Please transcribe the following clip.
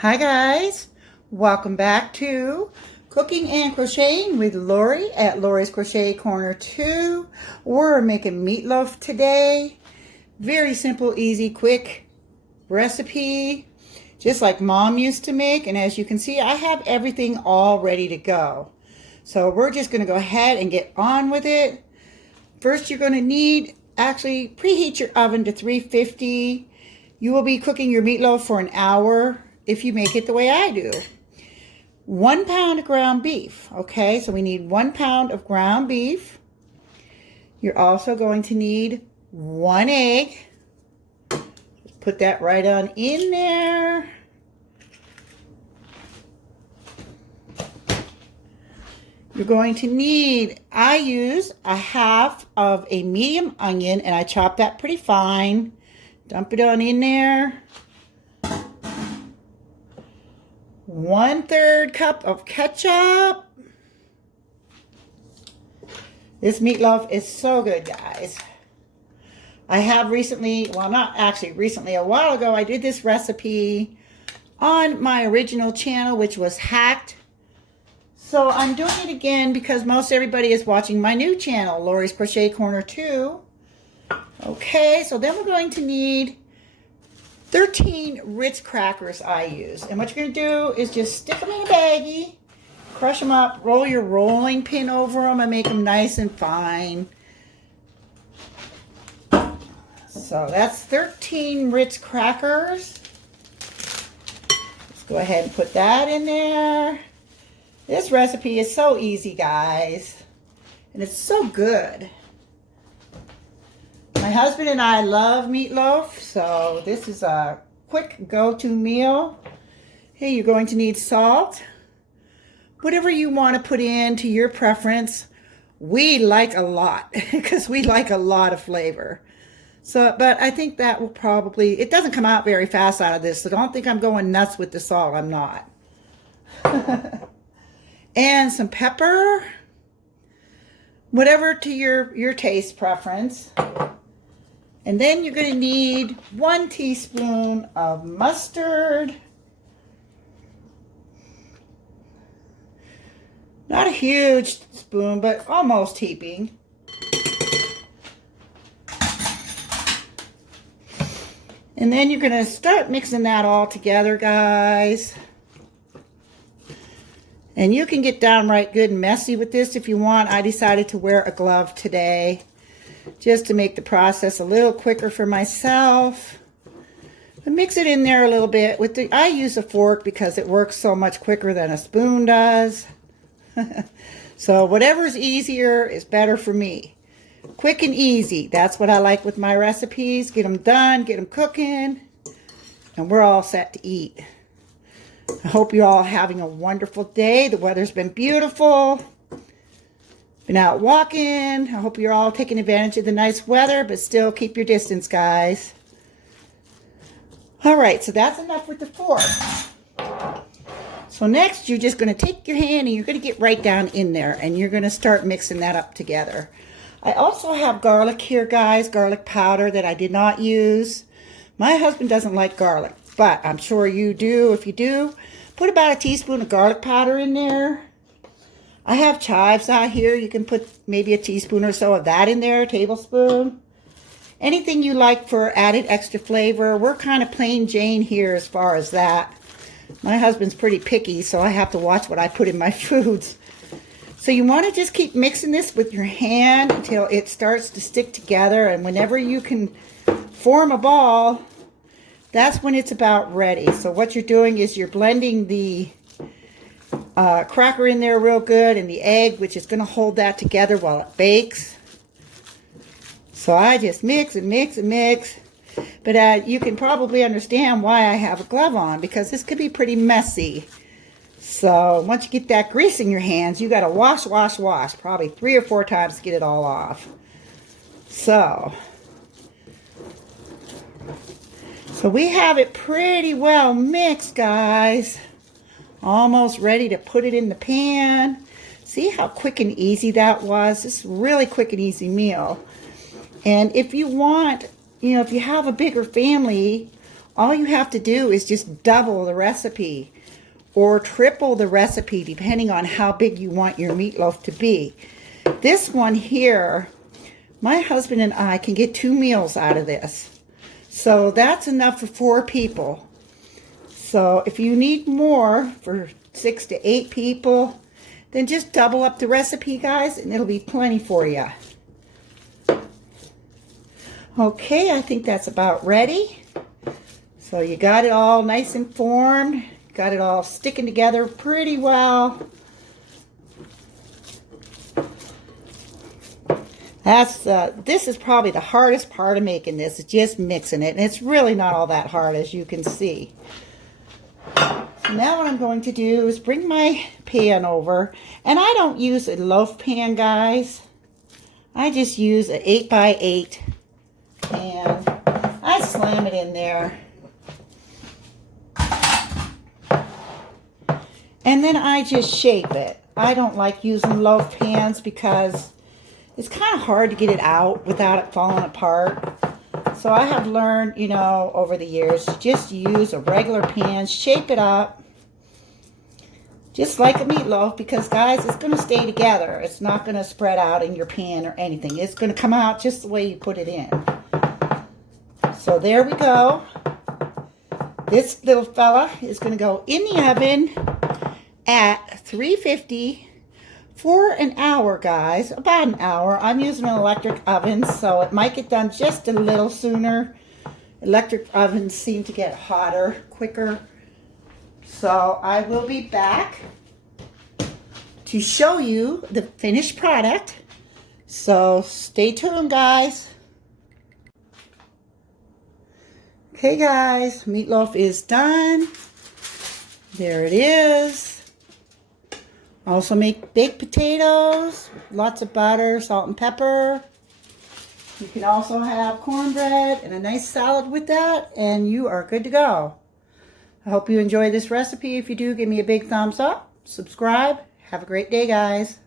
Hi guys, welcome back to Cooking and Crocheting with Lori at Lori's Crochet Corner 2. We're making meatloaf today. Very simple, easy, quick recipe, just like Mom used to make. And as you can see, I have everything all ready to go. So we're just going to go ahead and get on with it. First, you're going to need, actually preheat your oven to 350. You will be cooking your meatloaf for an hour if you make it the way I do. 1 pound of ground beef. Okay, so we need 1 pound of ground beef. You're also going to need 1 egg. Just put that right on in there. You're going to need, I use a half of a medium onion and I chop that pretty fine. Dump it on in there. 1/3 cup of ketchup. This meatloaf is so good, guys. I have recently, well, not actually recently, a while ago, I did this recipe on my original channel, which was hacked. So I'm doing it again because most everybody is watching my new channel, Lori's Crochet Corner 2. Okay, so then we're going to need 13 Ritz crackers I use. And what you're going to do is just stick them in a baggie, crush them up, roll your rolling pin over them, and make them nice and fine. So that's 13 Ritz crackers. Let's go ahead and put that in there. This recipe is so easy, guys. And it's so good. My husband and I love meatloaf, so this is a quick go-to meal. Hey, you're going to need salt. Whatever you want to put in to your preference. We like a lot because we like a lot of flavor. So, but I think that will probably, it doesn't come out very fast out of this, so don't think I'm going nuts with the salt. I'm not. And some pepper. Whatever to your taste preference. And then you're going to need 1 teaspoon of mustard. Not a huge spoon, but almost heaping. And then you're going to start mixing that all together, guys. And you can get downright good and messy with this if you want. I decided to wear a glove today, just to make the process a little quicker for myself. But mix it in there a little bit. I use a fork because it works so much quicker than a spoon does. So whatever's easier is better for me. Quick and easy. That's what I like with my recipes. Get them done, get them cooking, and we're all set to eat. I hope you're all having a wonderful day. The weather's been beautiful. Been out walking. I hope you're all taking advantage of the nice weather, but still keep your distance, guys. All right, so that's enough with the fork. So next, you're just going to take your hand and you're going to get right down in there and you're going to start mixing that up together. I also have garlic here, guys, garlic powder that I did not use. My husband doesn't like garlic, but I'm sure you do. If you do, put about a teaspoon of garlic powder in there. I have chives out here. You can put maybe a teaspoon or so of that in there, a tablespoon. Anything you like for added extra flavor. We're kind of plain Jane here as far as that. My husband's pretty picky, so I have to watch what I put in my foods. So you want to just keep mixing this with your hand until it starts to stick together. And whenever you can form a ball, that's when it's about ready. So what you're doing is you're blending the cracker in there real good and the egg, which is going to hold that together while it bakes. So I just mix and mix and mix. But you can probably understand why I have a glove on, because this could be pretty messy. So once you get that grease in your hands, you got to wash, wash, wash, probably 3 or 4 times to get it all off. So we have it pretty well mixed, guys. Almost ready to put it in the pan. See how quick and easy that was? This is a really quick and easy meal. And if you want, you know, if you have a bigger family, all you have to do is just double the recipe or triple the recipe depending on how big you want your meatloaf to be. This one here, my husband and I can get 2 meals out of this. So that's enough for 4 people. So if you need more for 6 to 8 people, then just double up the recipe, guys, and it'll be plenty for you. Okay, I think that's about ready. So you got it all nice and formed. Got it all sticking together pretty well. This is probably the hardest part of making this, is just mixing it. And it's really not all that hard, as you can see. So now what I'm going to do is bring my pan over. And I don't use a loaf pan, guys. I just use an 8x8. And I slam it in there. And then I just shape it. I don't like using loaf pans because it's kind of hard to get it out without it falling apart. So I have learned, you know, over the years, just use a regular pan, shape it up, just like a meatloaf, because, guys, it's going to stay together. It's not going to spread out in your pan or anything. It's going to come out just the way you put it in. So there we go. This little fella is going to go in the oven at 350 for an hour, guys. About an hour. I'm using an electric oven, so it might get done just a little sooner. Electric ovens seem to get hotter quicker. So I will be back to show you the finished product. So stay tuned, guys. Okay, guys, meatloaf is done. There it is. Also make baked potatoes, lots of butter, salt and pepper. You can also have cornbread and a nice salad with that, and you are good to go. I hope you enjoy this recipe. If you do, give me a big thumbs up, subscribe. Have a great day, guys.